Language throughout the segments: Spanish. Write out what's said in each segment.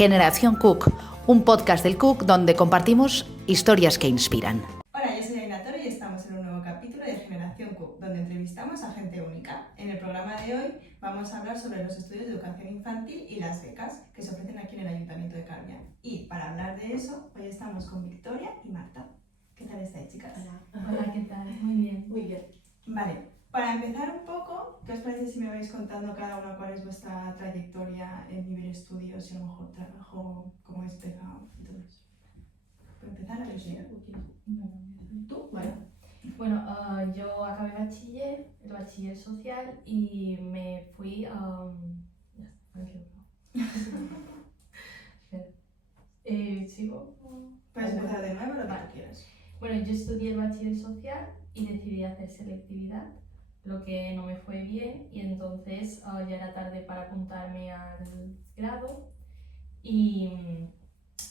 Generación Cook, un podcast del Cook donde compartimos historias que inspiran. Hola, yo soy Aina Toro y estamos en un nuevo capítulo de Generación Cook, donde entrevistamos a gente única. En el programa de hoy vamos a hablar sobre los estudios de educación infantil y las becas que se ofrecen aquí en el Ayuntamiento de Calviá. Y para hablar de eso, hoy estamos con Victoria y Marta. ¿Qué tal estáis, chicas? Hola, ¿qué tal? Muy bien. Muy bien. Vale, para empezar un poco, ¿qué os parece si me vais contando cada una cuál es vuestra trayectoria en nivel estudios y a lo mejor trabajo, cómo habéis empezado y todo eso? Para empezar, Cristina. ¿Tú? Vale. Bueno, yo acabé el bachiller social y me fui a... ¿Sigo? Puedes empezar de nuevo lo que Vale. tú quieras. Bueno, yo estudié el bachiller social y decidí hacer selectividad, lo que no me fue bien, y entonces ya era tarde para apuntarme al grado y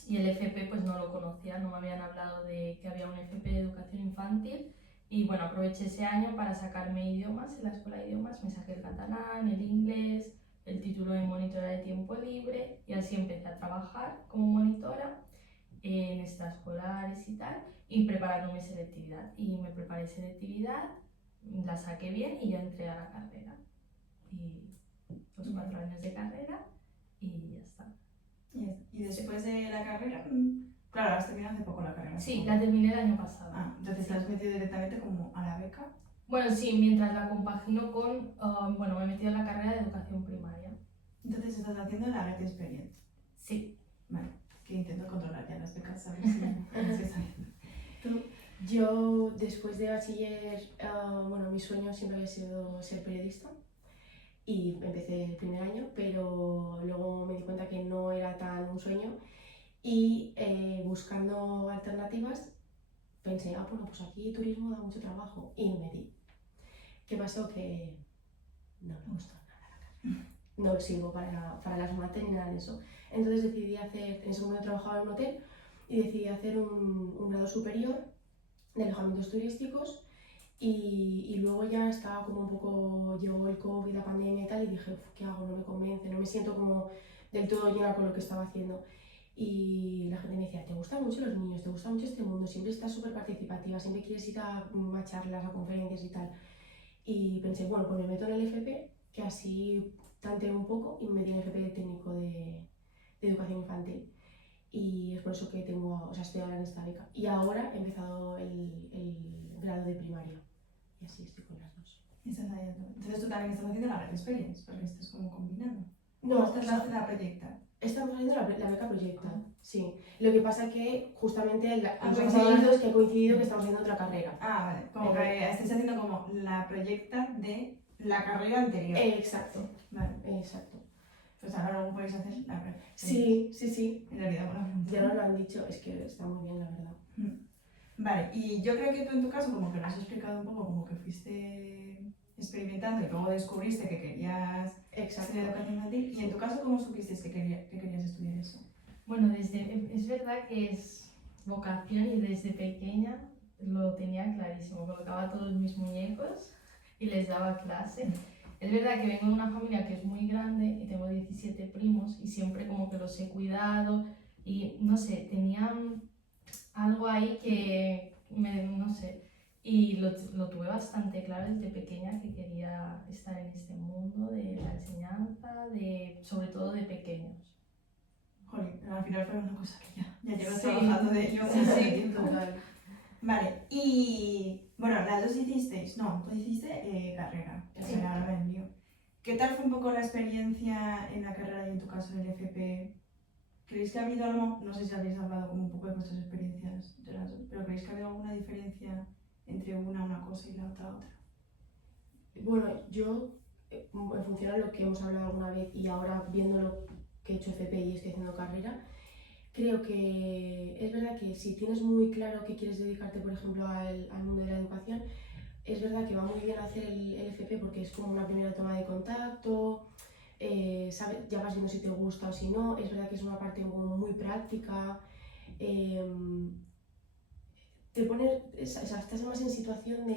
el FP pues no lo conocía, no me habían hablado de que había un FP de educación infantil. Y bueno, aproveché ese año para sacarme idiomas en la escuela de idiomas, me saqué el catalán, el inglés, el título de monitora de tiempo libre, y así empecé a trabajar como monitora en extraescolares y tal, y preparándome selectividad. Y me preparé selectividad, la saqué bien y ya entré a la carrera. Y los 4 años de carrera y ya está. Y después de la carrera, claro, has terminado hace poco la carrera. Sí, la terminé el año pasado. Entonces te has metido directamente como a la beca. Bueno, sí, mientras la compagino con, me he metido en la carrera de educación primaria. Entonces estás haciendo la Red Experience. Sí. Vale, que intento controlar ya las becas, a ver si está bien. Yo, después de bachiller, mi sueño siempre había sido ser periodista y empecé el primer año, pero luego me di cuenta que no era tan un sueño y buscando alternativas pensé, bueno, pues aquí turismo da mucho trabajo y me metí. ¿Qué pasó? Que no me gustó nada la carrera. No sirvo para las mates ni nada de eso. Entonces decidí hacer, en ese momento trabajaba en un hotel y decidí hacer un grado superior de alojamientos turísticos y luego ya estaba como un poco, llegó el COVID, la pandemia y tal, y dije, ¿qué hago? No me convence, no me siento como del todo llena con lo que estaba haciendo. Y la gente me decía, ¿te gustan mucho los niños? ¿Te gusta mucho este mundo? Siempre estás súper participativa, siempre quieres ir a charlas, a conferencias y tal. Y pensé, bueno, pues me meto en el FP, que así tanteo un poco, y me metí en el FP de técnico de educación infantil. Y es por eso que estoy ahora en esta beca. Y ahora he empezado el grado de primaria. Y así estoy con las dos. Entonces tú también estás haciendo la Red Experience, porque estás como combinando. No, estás haciendo la Proyecta. Estamos haciendo la beca Proyecta, sí. Lo que pasa es que justamente coincidido. que ha coincidido que estamos haciendo otra carrera. Vale. Como que estáis haciendo como la Proyecta de la carrera anterior. Exacto. Vale. Exacto. Pues ahora luego podéis hacer la Red. Sí. En realidad, bueno, Ya nos lo han dicho, es que está muy bien, la verdad. Vale, y yo creo que tú en tu caso como que lo has explicado un poco, como que fuiste experimentando y luego descubriste que querías estudiar educación infantil. Y en tu caso, ¿cómo supiste que querías estudiar eso? Bueno, es verdad que es vocación y desde pequeña lo tenía clarísimo. Colocaba todos mis muñecos y les daba clase. Es verdad que vengo de una familia que es muy grande y tengo 17 primos y siempre como que los he cuidado y no sé, tenían algo ahí que no sé, y lo tuve bastante claro desde pequeña que quería estar en este mundo de la enseñanza, sobre todo de pequeños. Joder, al final fue una cosa que ya llevas Sí. trabajando de ello. Sí, total. Vale, y bueno, las dos hicisteis, no, tú hiciste carrera, Sí. ahora me envío. ¿Qué tal fue un poco la experiencia en la carrera y en tu caso en el FP? ¿Creéis que ha habido algo, no sé si habéis hablado como un poco de vuestras experiencias de las dos, pero ¿creéis que ha habido alguna diferencia entre una cosa y la otra? Bueno, yo, en función a lo que hemos hablado alguna vez y ahora viendo lo que he hecho FP y estoy haciendo carrera, creo que es verdad que si tienes muy claro que quieres dedicarte, por ejemplo, al mundo de la educación, es verdad que va muy bien hacer el FP porque es como una primera toma de contacto, ya vas viendo si te gusta o si no, es verdad que es una parte muy práctica, estás más en situación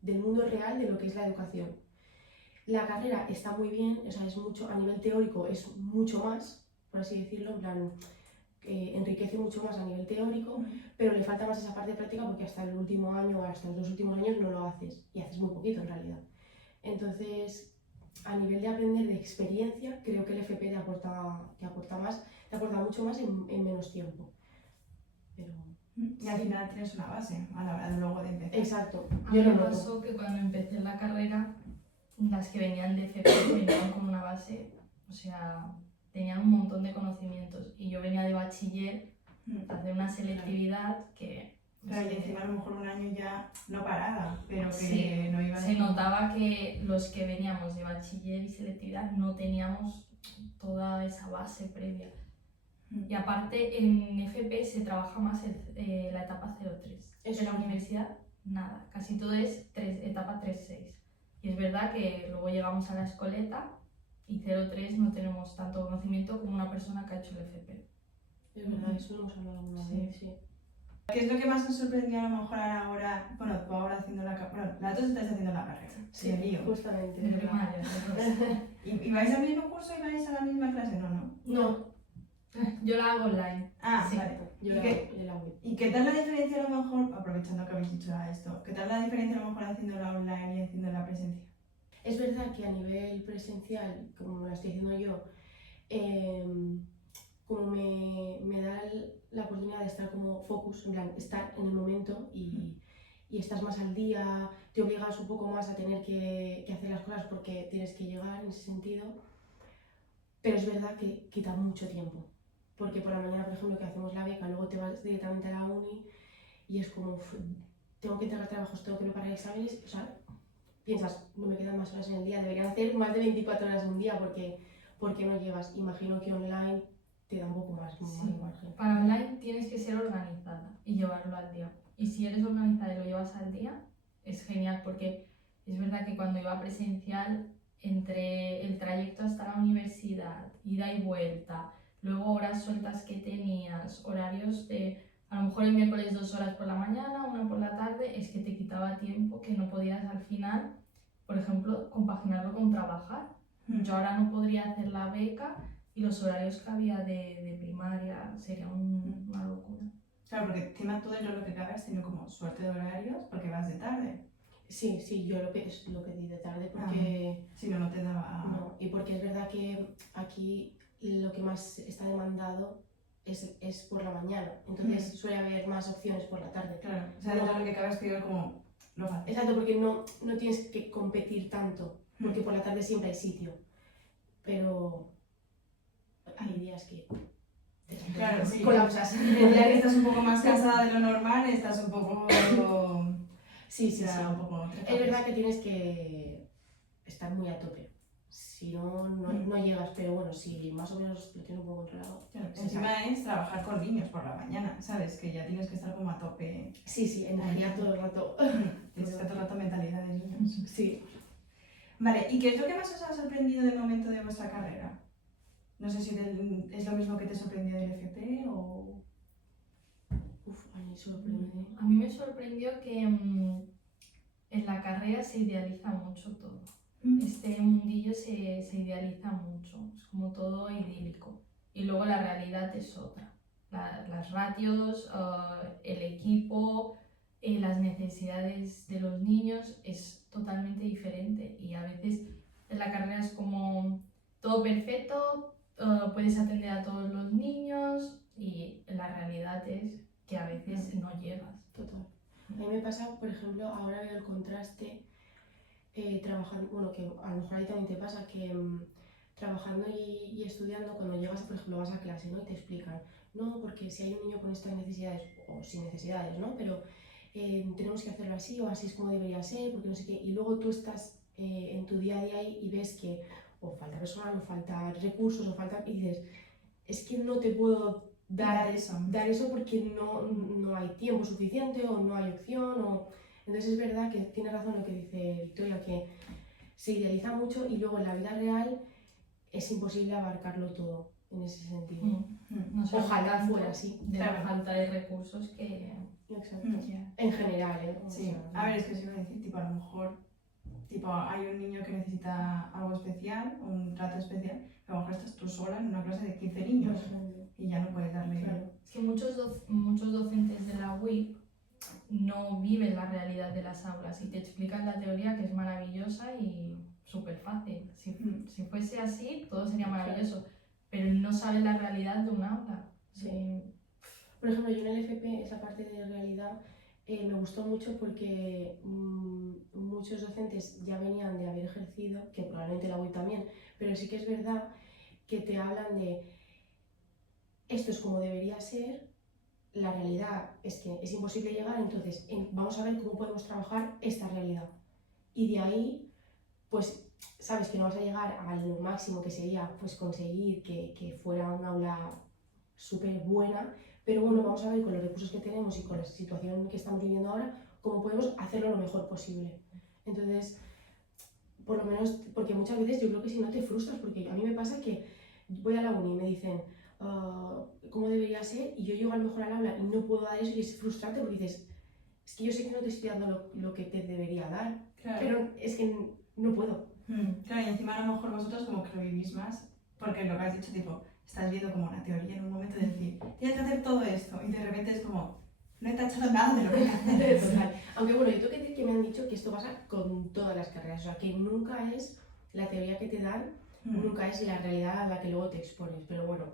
del mundo real de lo que es la educación. La carrera está muy bien, es mucho, a nivel teórico es mucho más, por así decirlo, en plan, enriquece mucho más a nivel teórico, pero le falta más esa parte práctica porque hasta el último año o hasta los 2 últimos años no lo haces y haces muy poquito en realidad. Entonces, a nivel de aprender de experiencia, creo que el FP te aporta mucho más en menos tiempo. Pero, Y al final tienes una base a la hora de luego de empezar. exacto, A yo mí lo me noto. pasó que cuando empecé la carrera, las que venían de FP venían con una base, o sea, tenían un montón de conocimientos. Y yo venía de bachiller a hacer una selectividad que... Claro, y encima a lo mejor un año ya no parada, pero que Sí, no iba se notaba que los que veníamos de bachiller y selectividad no teníamos toda esa base previa. Y aparte en FP se trabaja más la etapa 03. Eso En la sí. universidad, nada, casi todo es etapa 3-6. Y es verdad que luego llegamos a la escoleta y 03 no tenemos tanto conocimiento como una persona que ha hecho el FP. Es verdad, eso lo hemos hablado alguna Sí. vez, sí. ¿Qué es lo que más os sorprendió a lo mejor a la hora, bueno, tú ahora haciendo la carrera, bueno, las dos estáis haciendo la carrera, Sí, me lío. justamente. De es verdad. primaria, de ¿Y vais al mismo curso y vais a la misma clase? No. No, yo la hago online. Ah, Sí. vale. Yo ¿Y la qué, de la web. ¿Y qué tal la diferencia a lo mejor, aprovechando que habéis dicho esto, qué tal la diferencia a lo mejor haciéndola online y haciéndola presencial? Es verdad que a nivel presencial, como la estoy haciendo yo, como me da la oportunidad de estar como focus, en plan, estar en el momento y estás más al día, te obligas un poco más a tener que hacer las cosas porque tienes que llegar en ese sentido, pero es verdad que quita mucho tiempo, porque por la mañana, por ejemplo, que hacemos la beca, luego te vas directamente a la uni y es como, tengo que entregar trabajos, tengo que preparar exámenes, o sea, piensas, no me quedan más horas en el día, deberían hacer más de 24 horas en un día porque no llegas. Imagino que online te da un poco más Sí. margen. Para online tienes que ser organizada y llevarlo al día. Y si eres organizada y lo llevas al día, es genial porque es verdad que cuando iba presencial, entre el trayecto hasta la universidad, ida y vuelta, luego horas sueltas que tenías, horarios de a lo mejor el miércoles 2 horas por la mañana, 1 por la tarde, es que te quitaba tiempo que no podías al final, por ejemplo, compaginarlo con trabajar. Yo ahora no podría hacer la beca y los horarios que había de primaria sería una locura. Claro, porque encima todo lo que cabe has tenido como suerte de horarios porque vas de tarde. Sí, yo lo pedí de tarde porque... Si no, no te daba... No, y porque es verdad que aquí lo que más está demandado es por la mañana, entonces suele haber más opciones por la tarde. Claro, o sea, dentro de lo que cabe has pedido como lo fácil. Exacto, porque no tienes que competir tanto, porque por la tarde siempre hay sitio, pero hay días que Claro, sí. colapsas. El día que estás un poco más cansada de lo normal, estás un poco... Sí. un poco Es verdad que tienes que estar muy a tope. Si no llegas, pero bueno, si más o menos lo tienes un poco controlado. Claro, se encima sabe. es trabajar con niños por la mañana, ¿sabes? Que ya tienes que estar como a tope. Sí, energía todo el rato. Tienes que estar todo el rato mentalidad de niños. Sí. Vale, ¿y qué es lo que más os ha sorprendido del momento de vuestra carrera? No sé si es lo mismo que te sorprendió del FP o... Uf, a mí sorprende. A mí me sorprendió que en la carrera se idealiza mucho todo. Este mundillo se idealiza mucho, es como todo idílico. Y luego la realidad es otra. Las ratios, el equipo, las necesidades de los niños es totalmente diferente. Y a veces en la carrera es como todo perfecto, puedes atender a todos los niños y la realidad es que a veces no llegas. Total. A mí me pasa, por ejemplo, ahora veo el contraste trabajando, bueno, que a lo mejor ahí también te pasa, que trabajando y estudiando, cuando llegas, por ejemplo, vas a clase, ¿no? Y te explican, no, porque si hay un niño con estas necesidades, o sin necesidades, ¿no? Pero tenemos que hacerlo así, o así es como debería ser, porque no sé qué, y luego tú estás en tu día a día y ves que o falta personal, o falta recursos, o falta, y dices, es que no te puedo dar eso porque no hay tiempo suficiente o no hay opción. Entonces es verdad que tiene razón lo que dice Victoria, que se idealiza mucho y luego en la vida real es imposible abarcarlo todo en ese sentido. No se Ojalá habla fuera tanto así. de la Claro. falta de recursos que... Exacto. En general, ¿eh? O Sí, sea, a ver, es que os iba a decir, tipo, a lo mejor, tipo, hay un niño que necesita algo especial, un trato especial, pero mejor estás tú sola en una clase de 15 niños y ya no puedes darle... Claro. Es que muchos docentes de la UIP no viven la realidad de las aulas y te explican la teoría, que es maravillosa y súper fácil. Si fuese así, todo sería maravilloso, pero no saben la realidad de un aula. Sí. Por ejemplo, yo en el FP, esa parte de realidad, me gustó mucho porque muchos docentes ya venían de haber ejercido, que probablemente la UIP también, pero sí que es verdad que te hablan de esto es como debería ser, la realidad es que es imposible llegar, entonces vamos a ver cómo podemos trabajar esta realidad. Y de ahí, pues sabes que no vas a llegar al máximo que sería pues conseguir que fuera un aula súper buena, pero bueno, vamos a ver con los recursos que tenemos y con la situación que estamos viviendo ahora, cómo podemos hacerlo lo mejor posible. Entonces, por lo menos, porque muchas veces yo creo que si no te frustras, porque a mí me pasa que voy a la uni y me dicen cómo debería ser, y yo llego a lo mejor al aula y no puedo dar eso y es frustrante porque dices, es que yo sé que no te estoy dando lo que te debería dar, pero es que no puedo. Claro, y encima a lo mejor vosotros como que lo vivís más, porque lo que has dicho, tipo, estás viendo como una teoría en un momento de decir, tienes que hacer todo esto, y de repente es como, no he tachado nada de lo que hay que hacer. Total. Aunque bueno, yo tengo que decir que me han dicho que esto pasa con todas las carreras, o sea, que nunca es la teoría que te dan, nunca es la realidad a la que luego te expones, pero bueno.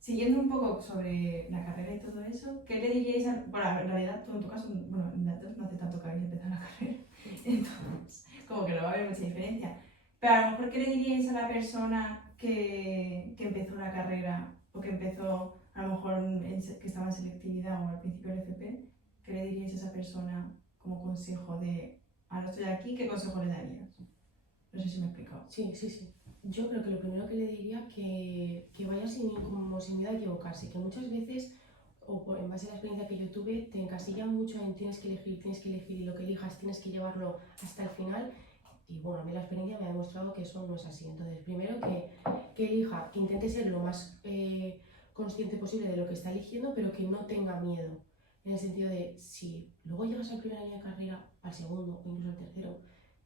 Siguiendo un poco sobre la carrera y todo eso, ¿qué le diríais a... Bueno, en realidad tú en tu caso, bueno, en las dos no hace tanto que habéis empezado la carrera, entonces como que no va a haber mucha diferencia. Pero a lo mejor, ¿qué le diríais a la persona que empezó la carrera o que empezó, a lo mejor, que estaba en selectividad o al principio del FP? ¿Qué le diríais a esa persona como consejo de, ahora estoy aquí, qué consejo le darías? No sé si me he explicado. Sí. Yo creo que lo primero que le diría que vaya sin miedo a equivocarse, que muchas veces, en base a la experiencia que yo tuve, te encasillan mucho en tienes que elegir y lo que elijas tienes que llevarlo hasta el final. Y bueno, a mí la experiencia me ha demostrado que eso no es así. Entonces, primero que elija, que intente ser lo más consciente posible de lo que está eligiendo, pero que no tenga miedo. En el sentido de, si luego llegas al primer año de carrera, al segundo o incluso al tercero,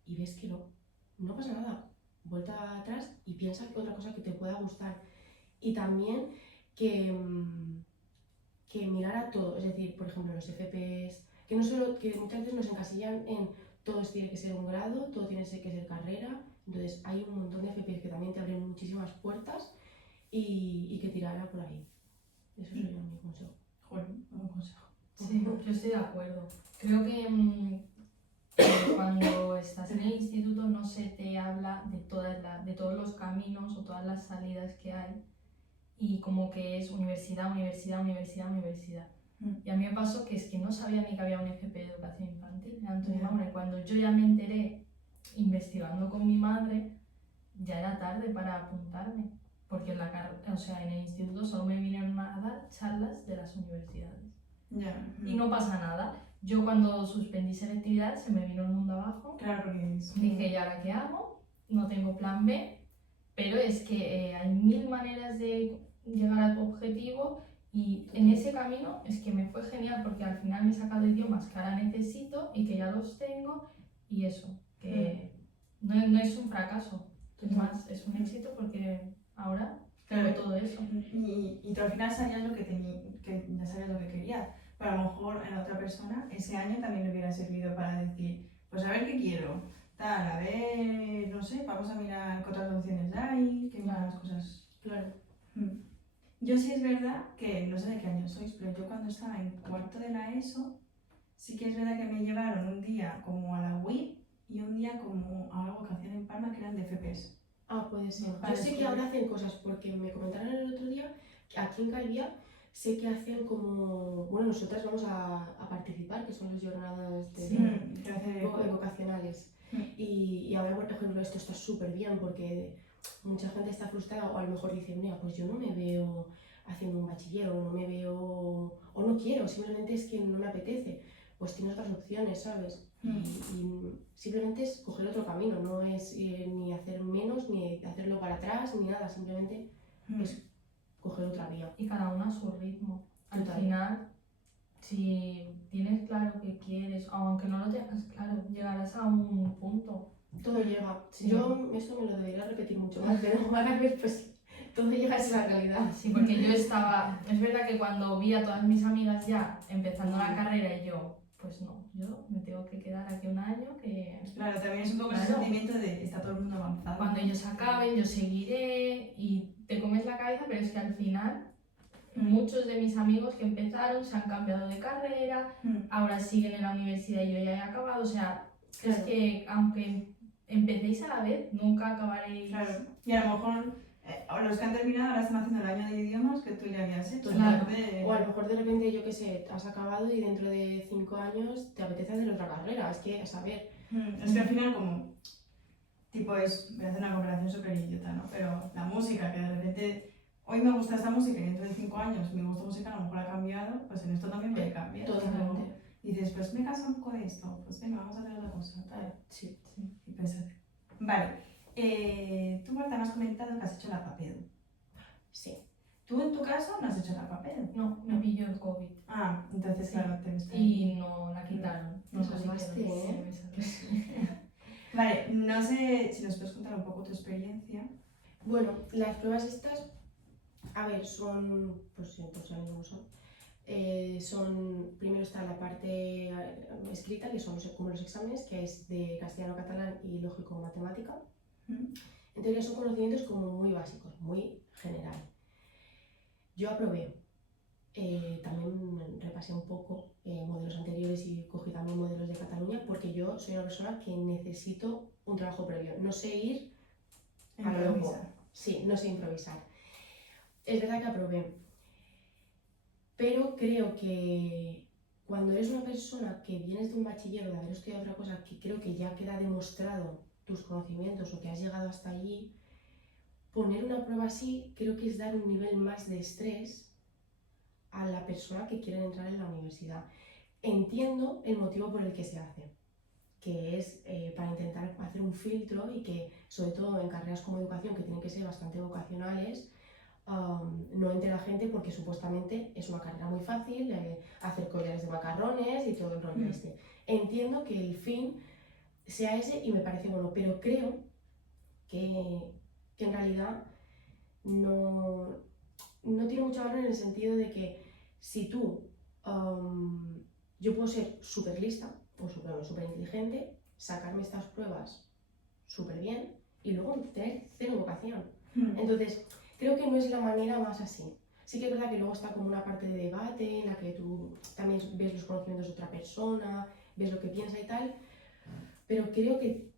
y ves que no pasa nada. Vuelta atrás y piensa que otra cosa que te pueda gustar. Y también que mirar a todo. Es decir, por ejemplo, los FPs, que muchas veces nos encasillan en todo tiene que ser un grado, todo tiene que ser carrera. Entonces hay un montón de FPs que también te abren muchísimas puertas y que tirará por ahí. Eso sería mi consejo. Joder, un consejo. Sí, yo estoy de acuerdo. Creo que cuando estás en el instituto no se te habla de todos los caminos o todas las salidas que hay, y como que es universidad. Y a mí me pasó que es que no sabía ni que había un FP de educación infantil en Antonio Maura, y cuando yo ya me enteré investigando con mi madre, ya era tarde para apuntarme, porque en el instituto solo me vinieron a dar charlas de las universidades. Y no pasa nada. Yo cuando suspendí selectividad se me vino el mundo abajo. Claro, porque es... Dije, ¿y ahora qué hago? No tengo plan B, pero es que hay 1000 maneras de llegar a tu objetivo, y en ese camino es que me fue genial porque al final me he sacado idiomas que ahora necesito y que ya los tengo, y eso, que no es un fracaso, es más, es un éxito porque ahora tengo todo eso. Y tú al final sabías lo que ya sabías lo que querías. Pero a lo mejor a la otra persona ese año también le hubiera servido para decir, pues a ver qué quiero, tal, a ver, no sé, vamos a mirar qué otras opciones hay, qué más cosas. Claro. Yo sí es verdad que, no sé de qué año sois, pero yo cuando estaba en cuarto de la ESO, sí que es verdad que me llevaron un día como a la UIP y un día como a algo que hacían en Palma que eran de FPS. Ah, puede ser. Para Yo sé que descubrir. ahora hacen cosas, porque me comentaron el otro día que aquí en Calvía sé que hacen como... Bueno, nosotras vamos a participar, que son las jornadas de vocacionales. Y ahora, por ejemplo, esto está súper bien porque mucha gente está frustrada, o a lo mejor dice, mira, pues yo no me veo haciendo un bachiller, o no me veo... o no quiero, simplemente es que no me apetece. Pues tienes otras opciones, ¿sabes? Y simplemente es coger otro camino, no es ni hacer menos, ni hacerlo para atrás, ni nada, simplemente es coger otra vía. Y cada uno a su ritmo. Al Total. final, si tienes claro que quieres, aunque no lo tengas claro, llegarás a un punto. Todo llega. Sí. Yo esto me lo debería repetir mucho más, pero a la vez pues todo llega a esa realidad. Sí, porque yo estaba, es verdad que cuando vi a todas mis amigas ya empezando la carrera y yo, pues no, yo me tengo que quedar aquí un año que... Claro, también es un poco ese Claro. sentimiento de está todo el mundo avanzado. Cuando ellos acaben yo seguiré y te comes la cabeza, pero es que al final muchos de mis amigos que empezaron se han cambiado de carrera, ahora siguen en la universidad y yo ya he acabado, o sea, es Claro. que aunque empecéis a la vez, nunca acabaréis... Claro. Y a lo mejor los que han terminado ahora están haciendo el año de idiomas que tú ya habías hecho. Claro. Entonces, O a lo mejor de repente, yo qué sé, has acabado y dentro de 5 años te apetece hacer otra carrera. Es que, a saber, es que al final como, tipo voy a hacer una comparación súper idiota, ¿no? Pero la música, que de repente, hoy me gusta esta música y dentro de 5 años mi gusto musical a lo mejor ha cambiado, pues en esto también puede cambiar. totalmente. Y dices, pues me canso un poco de esto, pues venga, vamos a hacer otra cosa, tal. Sí. Y pensate. Vale. Tú, Marta, me has comentado que has hecho la PAPEDU. Sí. Tú, en tu caso, no has hecho la PAPEDU. No, me pilló el COVID Ah, entonces, Sí. claro, te ves y no la quitaron. Te Eso sí que salvaste, sí, ¿eh? me salvé. Vale, no sé si nos puedes contar un poco tu experiencia. Bueno, las pruebas estas, a ver, son, pues sí, pues ya mismo son. Primero está la parte escrita, que son como los exámenes, que es de castellano, catalán y lógico-matemática. En teoría son conocimientos como muy básicos, muy general. Yo aprobé, también repasé un poco modelos anteriores y cogí también modelos de Cataluña, porque yo soy una persona que necesito un trabajo previo. No sé ir a lo loco. Improvisar. Sí, no sé improvisar. Es verdad que aprobé, pero creo que cuando eres una persona que vienes de un bachiller o de haber estudiado otra cosa, que creo que ya queda demostrado tus conocimientos o que has llegado hasta allí, poner una prueba así creo que es dar un nivel más de estrés a la persona que quiere entrar en la universidad. Entiendo el motivo por el que se hace, que es para intentar hacer un filtro y que, sobre todo en carreras como educación, que tienen que ser bastante vocacionales, no entre la gente porque supuestamente es una carrera muy fácil, hacer collares de macarrones y todo el rollo este. Entiendo que el fin sea ese y me parece bueno, pero creo que en realidad no tiene mucho valor en el sentido de que si tú, yo puedo ser súper lista o súper inteligente, sacarme estas pruebas súper bien y luego tener cero vocación. Entonces, creo que no es la manera más así. Sí que es verdad que luego está como una parte de debate en la que tú también ves los conocimientos de otra persona, ves lo que piensa y tal, pero creo que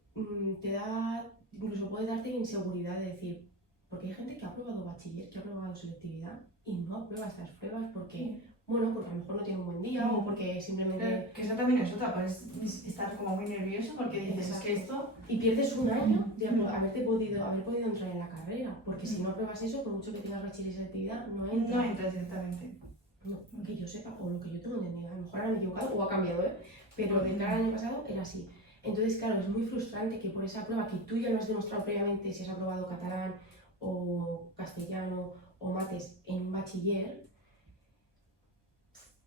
te da, incluso puede darte inseguridad de decir, porque hay gente que ha aprobado bachiller, que ha aprobado selectividad y no aprueba estas pruebas porque, bueno, porque a lo mejor no tiene un buen día o porque simplemente... Claro, que eso también es otra, puedes estar como muy nervioso porque dices, es que esto... Y pierdes un año de haber podido entrar en la carrera, porque si no apruebas eso, por mucho que tengas bachiller y selectividad, no entra. No entras directamente. No, que yo sepa, o lo que yo tengo entendido, a lo mejor ahora me he equivocado o ha cambiado, pero de cara al año pasado era así. Entonces, claro, es muy frustrante que por esa prueba que tú ya no has demostrado previamente si has aprobado catalán o castellano o mates en un bachiller,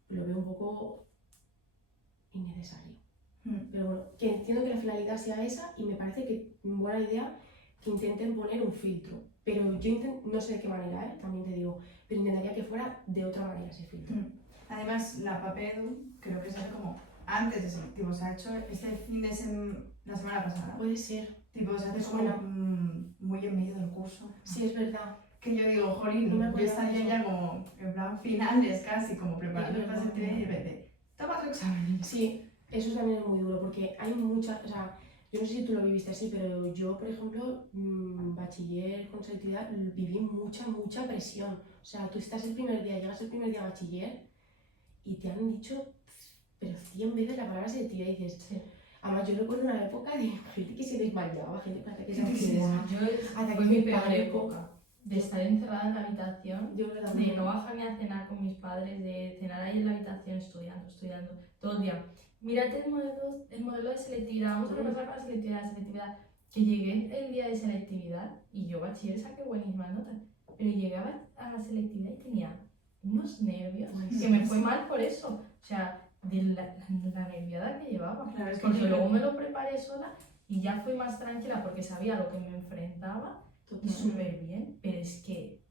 lo veo un poco innecesario. Pero bueno, que entiendo que la finalidad sea esa y me parece que buena idea que intenten poner un filtro. Pero yo no sé de qué manera, también te digo, pero intentaría que fuera de otra manera ese filtro. Además, la PAPEDU creo que se hace como antes de selectivo, se ha hecho este fin de la semana pasada. Puede ser. Tipo, se hace como muy en medio del curso. Sí, es verdad. Que yo digo, jolín, No me yo acuerdo estaría de eso. ya como en plan finales casi, como preparando para selectividad y de repente, toma tu examen. Sí, eso también es muy duro porque hay muchas, o sea, yo no sé si tú lo viviste así, pero yo, por ejemplo, bachiller con selectividad, viví mucha presión. O sea, tú estás llegas el primer día a bachiller y te han dicho, pero 100 veces la palabra selectividad y dices, Sí. Además, yo recuerdo una época de gente que se desmayaba, gente para que se Yo hasta fue que mi me peor pánico. época de estar encerrada en la habitación, Yo creo de también. no bajarme a cenar con mis padres, de cenar ahí en la habitación estudiando todo el día. Mírate el modelo de selectividad, vamos a repasar con la selectividad. Que llegué el día de selectividad y yo bachiller saqué buenísimas notas, pero llegaba a la selectividad y tenía unos nervios que me fue mal por eso. O sea, de la nerviada que llevaba. Claro, es que Porque yo- luego me lo preparé sola y ya fui más tranquila porque sabía a lo que me enfrentaba y súper bien. Pero es que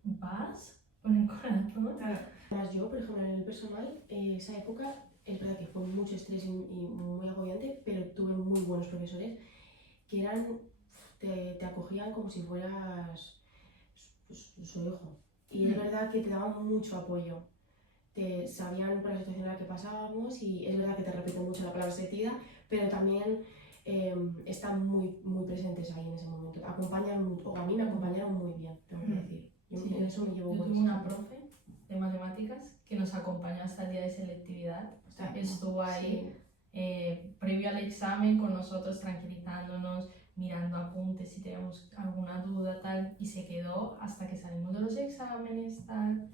esa época es verdad que fue mucho estrés y muy agobiante, pero tuve muy buenos profesores que te acogían como si fueras su hijo. Y es verdad que te daban mucho apoyo. Sabían por la situación en la que pasábamos y es verdad que te repiten mucho la palabra sentida, pero también están muy presentes ahí en ese momento. O a mí me acompañaron muy bien, tengo que decir. Yo Sí, en eso me llevo yo buenos tuve una recuerdos. profe de matemáticas que nos acompañó hasta el día de selectividad. Estuvo ahí previo al examen con nosotros, tranquilizándonos, mirando apuntes si teníamos alguna duda, tal, y se quedó hasta que salimos de los exámenes, tal,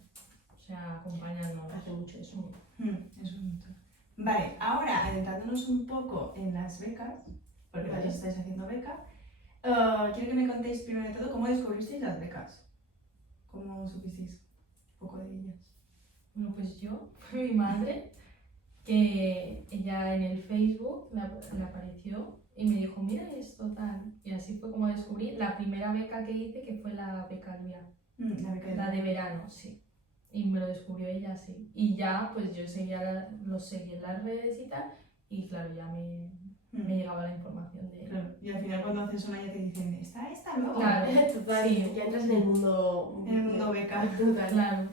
o sea, acompañándonos. Hace mucho eso. Eso es mucho. Vale, ahora adentrándonos un poco en las becas, porque Vale. vosotros estáis haciendo beca, quiero que me contéis primero de todo cómo descubristeis las becas. ¿Cómo supisteis un poco de ellas? Bueno, pues yo, fue mi madre, que ella en el Facebook le apareció y me dijo, mira esto, tal. Y así fue como descubrí la primera beca que hice, que fue la beca Alvia, La beca de la de verano, sí. Y me lo descubrió ella, sí. Y ya, pues yo los seguí en las redes y tal, y claro, ya me llegaba la información de... Claro, y al final cuando haces una ya te dicen, esta luego. Claro, Total, sí. ya entras en el mundo... En el mundo beca. Total. Claro.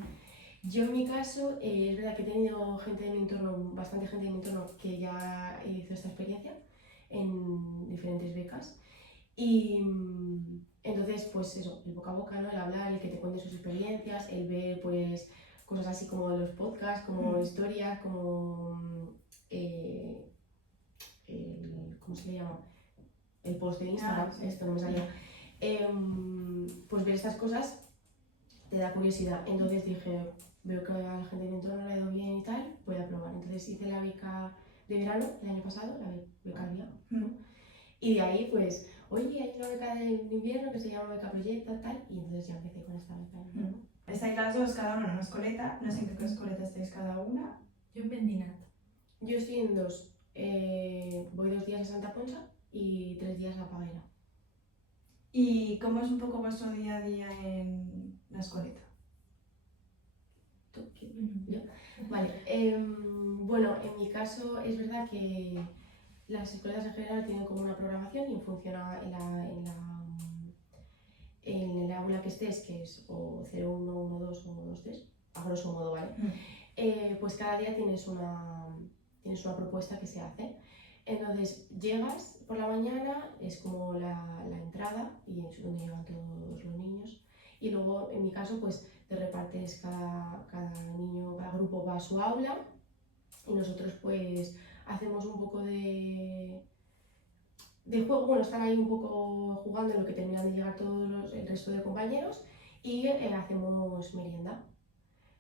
Yo en mi caso, es verdad que he tenido gente de mi entorno, bastante gente de mi entorno que ya hizo esta experiencia en diferentes becas. Y entonces, pues eso, el boca a boca, ¿no? El hablar, el que te cuente sus experiencias, el ver pues cosas así como los podcasts, como historias, como ¿cómo se le llama? El post de Instagram, sí. esto no me salía. Pues ver estas cosas te da curiosidad. Entonces dije, veo que a la gente de mi entorno le ha ido bien y tal, voy a probar. Entonces hice la beca de verano el año pasado, la beca Alvia, ¿no? Y de ahí pues, oye, hay una beca de invierno que se llama Beca Proyecta, tal, y entonces ya empecé con esta beca. Estáis las dos, cada una en una escoleta, no sé en qué escoleta estáis cada una. Yo en Bendinat. Yo estoy en dos, voy 2 días a Santa Ponsa y 3 días a Paguera. ¿Y cómo es un poco vuestro día a día en la escoleta? ¿Yo? Vale, bueno, en mi caso es verdad que las escuelas en general tienen como una programación y funciona en el aula que estés, que es o 01, 12 o 123, a grosso modo, ¿vale? Pues cada día tienes una propuesta que se hace. Entonces llegas por la mañana, es como la entrada y es donde llegan todos los niños. Y luego, en mi caso, pues te repartes cada niño, cada grupo va a su aula y nosotros pues hacemos un poco de juego, bueno, están ahí un poco jugando en lo que terminan de llegar el resto de compañeros y hacemos merienda.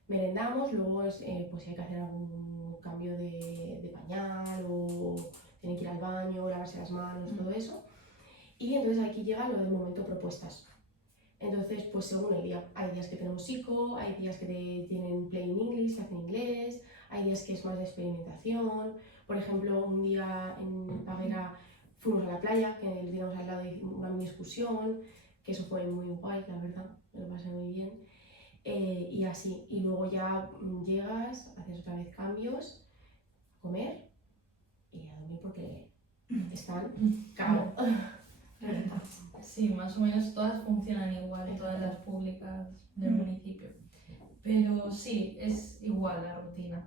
Merendamos, luego pues si hay que hacer algún cambio de pañal o tienen que ir al baño, lavarse las manos, todo eso. Y entonces aquí llega lo del momento propuestas. Entonces, pues según el día, hay días que tenemos psico, hay días que tienen Plain English, que hacen inglés, hay días que es más de experimentación. Por ejemplo, un día en Paguera fuimos a la playa, que le teníamos al lado una mini excursión, que eso fue muy guay, la verdad, me lo pasé muy bien. Y así, y luego ya llegas, haces otra vez cambios, comer y a dormir porque están caro. Sí, más o menos todas funcionan igual, todas las públicas del municipio. Pero sí, es igual la rutina.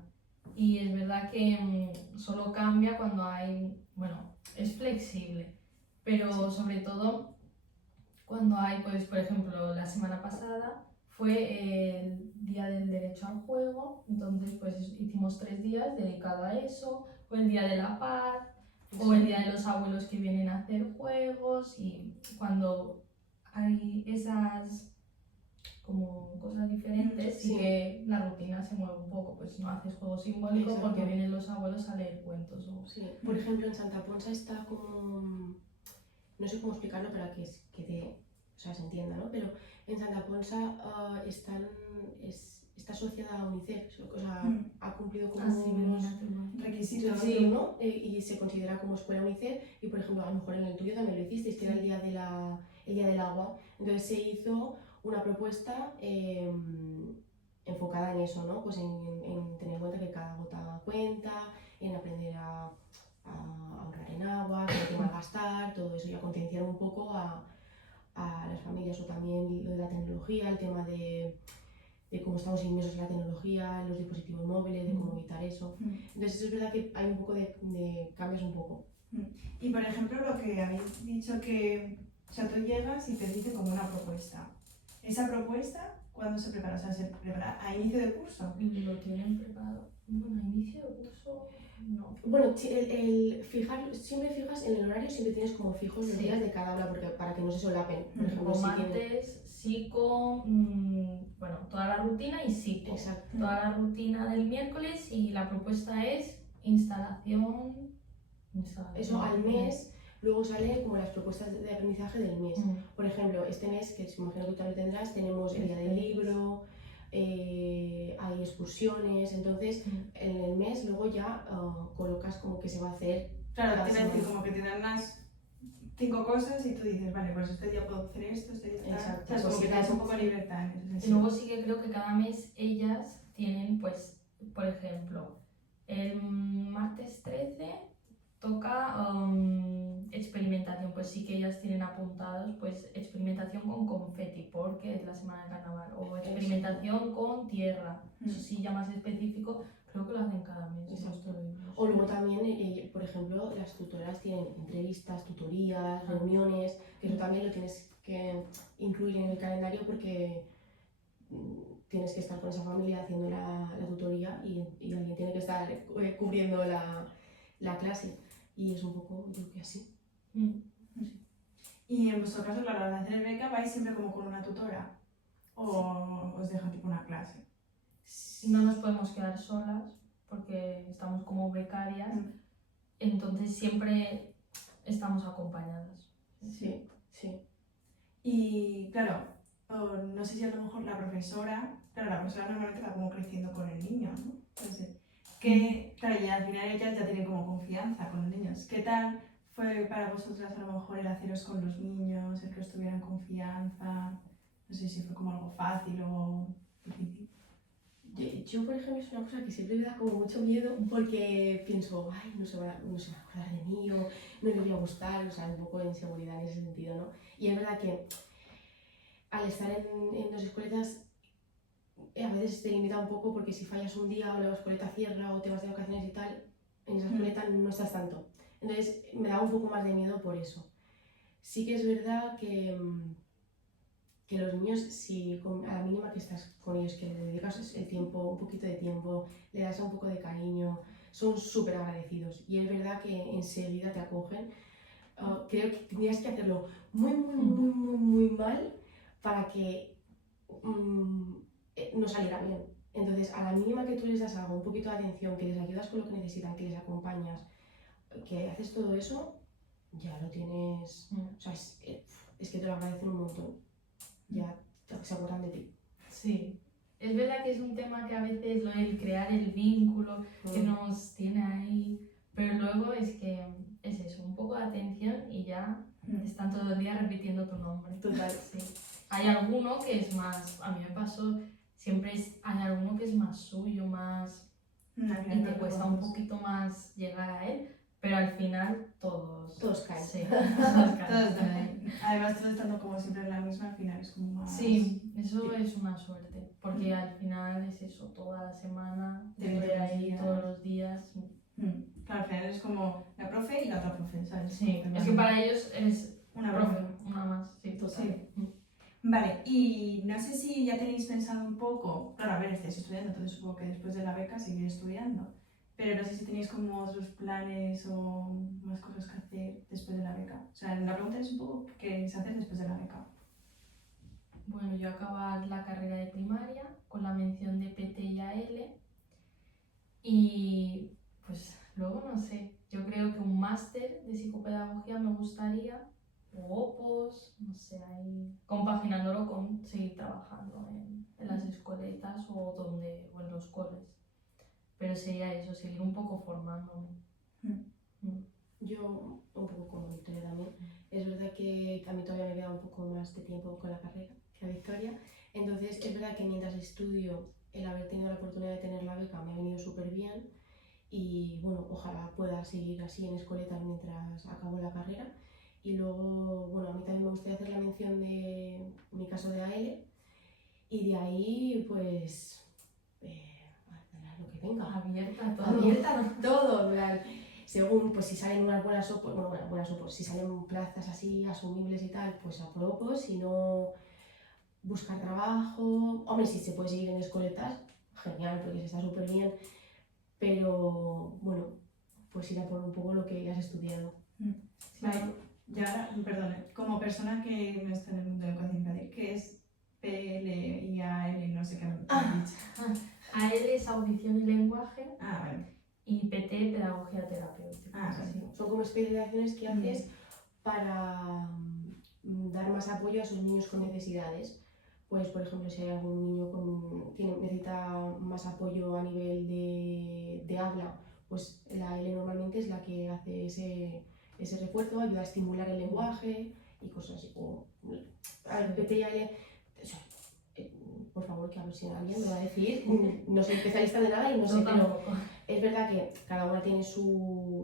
Y es verdad que solo cambia cuando hay, bueno, es flexible, pero sobre todo cuando hay, pues, por ejemplo, la semana pasada fue el Día del Derecho al Juego, entonces pues hicimos 3 días dedicados a eso, o el Día de la Paz, o el Día de los Abuelos que vienen a hacer juegos, y cuando hay esas como cosas diferentes Sí. y que la rutina se mueve un poco, pues no haces juegos simbólicos Exacto. porque vienen los abuelos a leer cuentos. Sí, por ejemplo en Santa Ponsa está como, no sé cómo explicarlo para que se entienda, ¿no? Pero en Santa Ponsa está asociada a UNICEF, o sea, ha cumplido como unos Requisitos, sí, ¿no? Y se considera como escuela UNICEF y por ejemplo a lo mejor en el tuyo también lo hicisteis, que era el día del agua, entonces se hizo una propuesta enfocada en eso, ¿no? Pues en tener en cuenta que cada gota cuenta, en aprender a ahorrar en agua, que no hay que malgastar, todo eso, y a concienciar un poco a las familias, o también lo de la tecnología, el tema de cómo estamos inmersos en la tecnología, en los dispositivos móviles, de cómo evitar eso. Entonces es verdad que hay un poco de cambias un poco. Y por ejemplo, lo que habéis dicho que, o sea, tú llegas y te dicen como una propuesta. ¿Esa propuesta cuándo se prepara? O sea, ¿se prepara a inicio de curso? Lo tienen preparado. Bueno, a inicio de curso no. Bueno, siempre fijas en el horario, siempre tienes como fijos los Sí. días de cada aula, porque para que no se solapen. Por ejemplo, Como si tiene- martes, psico, bueno, toda la rutina y psico. Exacto. Toda la rutina del miércoles y la propuesta es instalación. Eso al mes, luego salen como las propuestas de aprendizaje del mes. Por ejemplo, este mes, que imagino que tú también tendrás, tenemos el día del libro, hay excursiones, entonces en el mes luego ya colocas como que se va a hacer. Claro, cada te iba a decir semana. como que te dan las 5 cosas y tú dices, vale, pues este día puedo hacer esto, este día Exacto. O sea, es Pues como sí, que claro. tienes un poco de libertad en ese Y sentido. luego sí que creo que cada mes ellas tienen, pues, por ejemplo, el martes 13 toca experimentación, pues sí que ellas tienen apuntados, pues, experimentación con confeti, porque es la semana de carnaval, o experimentación con tierra, eso sí ya más específico, creo que lo hacen cada mes. Exacto. No estoy- no O sé. luego también, por ejemplo, las tutoras tienen entrevistas, tutorías, reuniones, que eso también lo tienes que incluir en el calendario porque tienes que estar con esa familia haciendo la tutoría y alguien tiene que estar cubriendo la clase. Y es un poco, yo creo que así. Y en vuestro caso, claro, al hacer el beca, ¿vais siempre como con una tutora? ¿O os dejan tipo una clase? No nos podemos quedar solas porque estamos como becarias, entonces siempre estamos acompañadas. Sí, sí. Y claro, no sé si a lo mejor la profesora normalmente va como creciendo con el niño, ¿no? Entonces, claro, y al final ellas ya tienen como confianza con los niños. ¿Qué tal fue para vosotras a lo mejor el haceros con los niños, el que os tuvieran confianza? No sé si fue como algo fácil o difícil. Yo, por ejemplo, es una cosa que siempre me da como mucho miedo porque pienso, ay, no se va a acordar de mí o no le voy a gustar, o sea, un poco de inseguridad en ese sentido, ¿no? Y es verdad que al estar en dos escuelas a veces te limita un poco porque si fallas un día o la escueleta cierra o te vas de vacaciones y tal, en esa escueleta no estás tanto. Entonces me da un poco más de miedo por eso. Sí que es verdad que los niños, si a la mínima que estás con ellos, que le dedicas el tiempo, un poquito de tiempo, le das un poco de cariño, son súper agradecidos. Y es verdad que enseguida te acogen. Creo que tendrías que hacerlo muy mal para que no saliera bien. Entonces, a la mínima que tú les das algo, un poquito de atención, que les ayudas con lo que necesitan, que les acompañas, que haces todo eso, ya lo tienes. O sea, es que te lo agradecen un montón. Ya se acuerdan de ti. Sí, es verdad que es un tema que a veces el crear el vínculo que nos tiene ahí, pero luego es que es eso, un poco de atención y ya están todo el día repitiendo tu nombre. Total. Sí. Hay alguno que es más, a mí me pasó, hay alguno que es más suyo, más y te cuesta un poquito más llegar a él, pero al final Todos caen. Sí, todos caen. Todos están ahí. Además, todos estando como siempre en la misma, al final es como más... Sí, eso es una suerte, porque al final es eso, toda la semana, Te estoy ves ahí días. todos los días. Claro, al final es como la profe y la otra profe, ¿sabes? Sí, Como es que para ellos eres una profe, profe. una más, sí, total. Vale, y no sé si ya tenéis pensado un poco, claro, a ver, estáis estudiando, entonces supongo que después de la beca seguir estudiando, pero no sé si tenéis como otros planes o más cosas que hacer después de la beca. O sea, la pregunta es un poco qué se hace después de la beca. Bueno, yo acabar la carrera de primaria con la mención de PT y AL y pues luego no sé, yo creo que un máster de psicopedagogía me gustaría o OPOS, no sé, ahí compaginándolo con seguir trabajando en las escoletas o en los coles. Pero sería eso, seguir un poco formándome. Yo, un poco como Victoria también, es verdad que a mí todavía me queda un poco más de tiempo con la carrera que a Victoria, entonces es verdad que mientras estudio el haber tenido la oportunidad de tener la beca me ha venido súper bien y bueno, ojalá pueda seguir así en escoletas mientras acabo la carrera. Y luego, bueno, a mí también me gustaría hacer la mención de mi caso de AL y de ahí pues lo que venga. Abierta a todo. Abierta a todo, en plan, según pues si salen unas buenas opos, bueno, buenas opos, si salen plazas así asumibles y tal, pues apruebo, si no buscar trabajo, hombre, si se puede seguir en escoletas, genial, porque se está súper bien, pero bueno, pues ir a por un poco lo que has estudiado. Vale. Y ahora, perdón, como persona que no está en el mundo de educación infantil, ¿qué es PLIAL? No sé qué me has dicho. AL es audición y lenguaje Vale. y PT, pedagogía terapéutica. Vale. Sí. Son como especializaciones que haces para dar más apoyo a esos niños con necesidades. Pues, por ejemplo, si hay algún niño necesita más apoyo a nivel de habla, pues la L normalmente es la que hace ese refuerzo, ayuda a estimular el lenguaje y cosas así. A ver, PT y AL, o sea, por favor, que a ver si alguien me va a decir, no soy especialista de nada y no sé, pero Tampoco. es verdad que cada una tiene su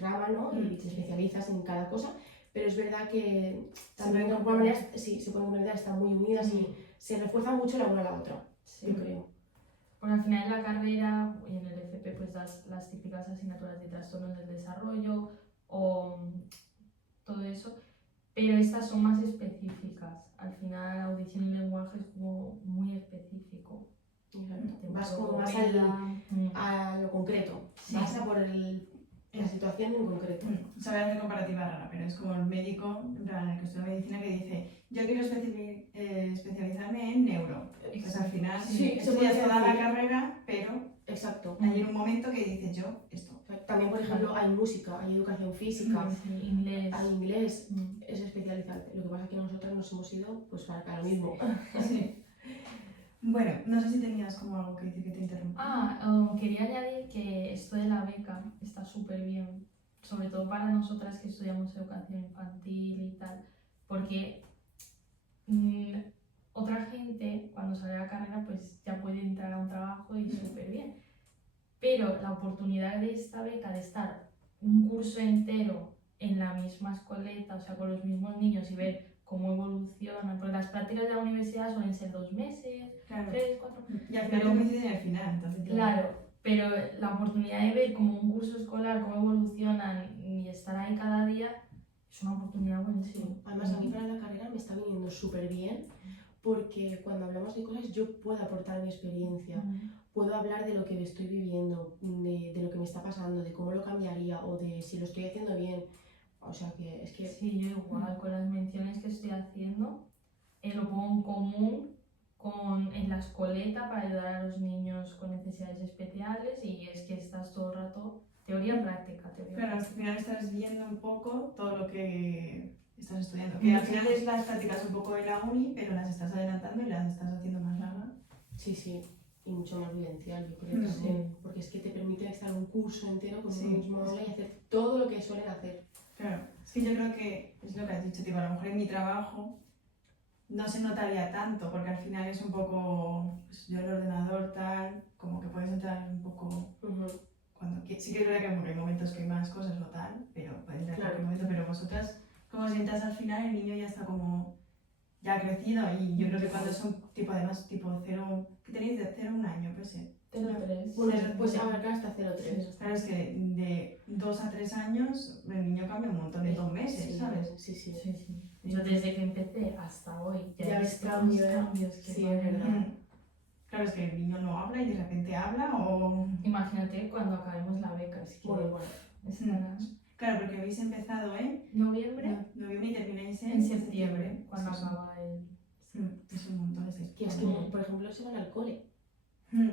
rama, ¿no? Y te especializas en cada cosa, pero es verdad que también de alguna manera sí, se pueden complementar, están muy unidas y se refuerzan mucho la una a la otra, Sí. yo creo. Porque al final en la carrera y en el FP pues das las típicas asignaturas de trastornos del desarrollo o todo eso, pero estas son más específicas. Al final audición y lenguaje es como muy específico. Exacto. Vas como más a lo concreto, Sí. vas a por la situación en concreto. O sea, voy a hacer comparativa rara, pero es como el médico, en plan, el que estudia medicina, que dice: yo quiero especializarme en neuro. Pues al final Sí, se estudias puede toda la decir. carrera, pero Exacto. hay un momento que dices: yo, esto. También, por ejemplo, hay música, hay educación física, Sí, inglés. hay inglés, es especializante. Lo que pasa es que nosotras nos hemos ido pues para lo mismo. Sí. Bueno, no sé si tenías como algo que decir que te interrumpí. Quería añadir que esto de la beca está súper bien, sobre todo para nosotras que estudiamos educación infantil y tal, porque otra gente cuando sale de la carrera pues ya puede entrar a un trabajo y súper bien, pero la oportunidad de esta beca de estar un curso entero en la misma escoleta, o sea, con los mismos niños y ver cómo evolucionan, porque las prácticas de la universidad suelen ser 2 meses, Claro. 3, 4. Y al final Pero- coincide en el final, entonces. Claro, pero la oportunidad de ver como un curso escolar, cómo evolucionan y estar ahí cada día, es una oportunidad buenísima. Sí. Además, a mí para la carrera me está viniendo súper bien porque cuando hablamos de cosas yo puedo aportar mi experiencia, puedo hablar de lo que estoy viviendo, de lo que me está pasando, de cómo lo cambiaría o de si lo estoy haciendo bien. O sea que es que... Sí, yo igual, con las menciones que estoy haciendo, lo pongo en común en la escoleta para ayudar a los niños con necesidades especiales y es que estás todo el rato teoría práctica. Claro, al final estás viendo un poco todo lo que estás estudiando. Que al final es las prácticas un poco de la uni, pero las estás adelantando y las estás haciendo más largas. Sí, sí, y mucho más vivencial, yo creo también, porque es que te permite estar un curso entero con un mismo aula y hacer todo lo que suelen hacer. Claro, es que yo creo que es lo que has dicho, tipo, a lo mejor en mi trabajo no se notaría tanto, porque al final es un poco, pues, yo el ordenador tal, como que puedes entrar un poco sí que es verdad que hay momentos que hay más cosas o tal, pero puedes entrar en cualquier momento, pero vosotras, como si entras al final, el niño ya está como, ya ha crecido, y yo creo que cuando son tipo, además, tipo 0, ¿qué tenéis de 0 a 1 año? Pues sí. 0-3. Bueno, pues abarcar hasta 0,3. Claro, es que de 2 a 3 años el niño cambia un montón en 2 meses, Sí, ¿sabes? Sí, sí. Yo desde que empecé hasta hoy Ya he ves visto cambios, los cambios que sí, van. es verdad. Claro, es que el niño no habla y de repente habla o... Imagínate cuando acabemos la beca, es que Bueno. estarás Claro, porque habéis empezado en noviembre, noviembre y termináis en septiembre, cuando Sí, sí. acaba el... Es un montón, es Que es que, por ejemplo, se van al cole.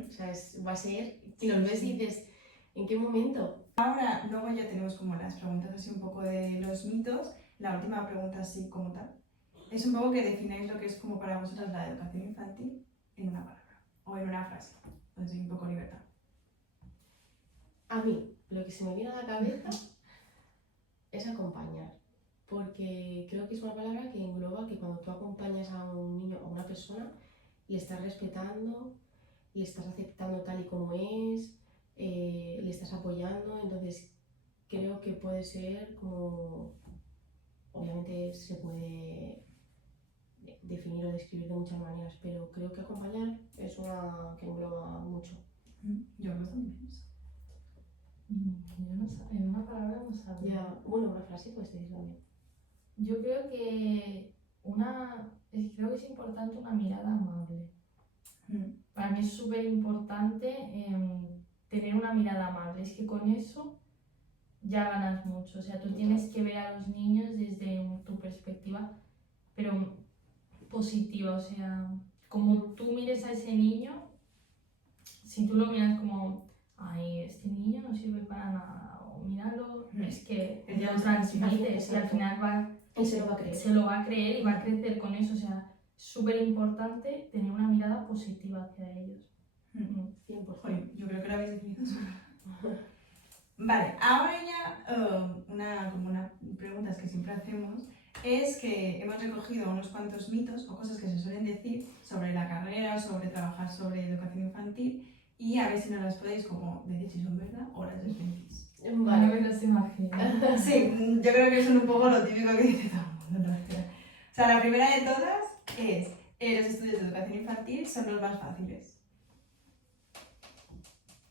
O sea, va a ser que los ves y dices, ¿en qué momento? Ahora, luego ya tenemos como las preguntas así un poco de los mitos. La última pregunta así como tal. Es un poco que defináis lo que es como para vosotras la educación infantil en una palabra o en una frase. Entonces, un poco libertad. A mí, lo que se me viene a la cabeza es acompañar. Porque creo que es una palabra que engloba que cuando tú acompañas a un niño o a una persona, le estás respetando, le estás aceptando tal y como es, le estás apoyando, entonces creo que puede ser como, obviamente se puede definir o describir de muchas maneras, pero creo que acompañar es una que engloba mucho. Yo creo también eso. Yo no sabía, en una palabra no sabía. Ya, bueno, una frase puedes decir también. Yo creo que creo que es importante una mirada amable. Para mí es súper importante tener una mirada amable. Es que con eso ya ganas mucho. O sea, tú tienes que ver a los niños desde tu perspectiva, pero positiva. O sea, como tú mires a ese niño, si tú lo miras como, ay, este niño no sirve para nada, o míralo, es que Es ya lo más transmites y al final Él se lo va a creer. se lo va a creer y va a crecer con eso. O sea, es súper importante tener una mirada positiva hacia ellos. 100%. Joder, yo creo que lo habéis definido súper. Vale, ahora ya una preguntas que siempre hacemos es que hemos recogido unos cuantos mitos o cosas que se suelen decir sobre la carrera, sobre trabajar sobre educación infantil y a ver si nos las podéis como decir si son verdad o las desmentís. No me los imagino. Sí, yo creo que son un poco lo típico que dice todo el mundo. ¿No? O sea, la primera de todas es los estudios de educación infantil son los más fáciles.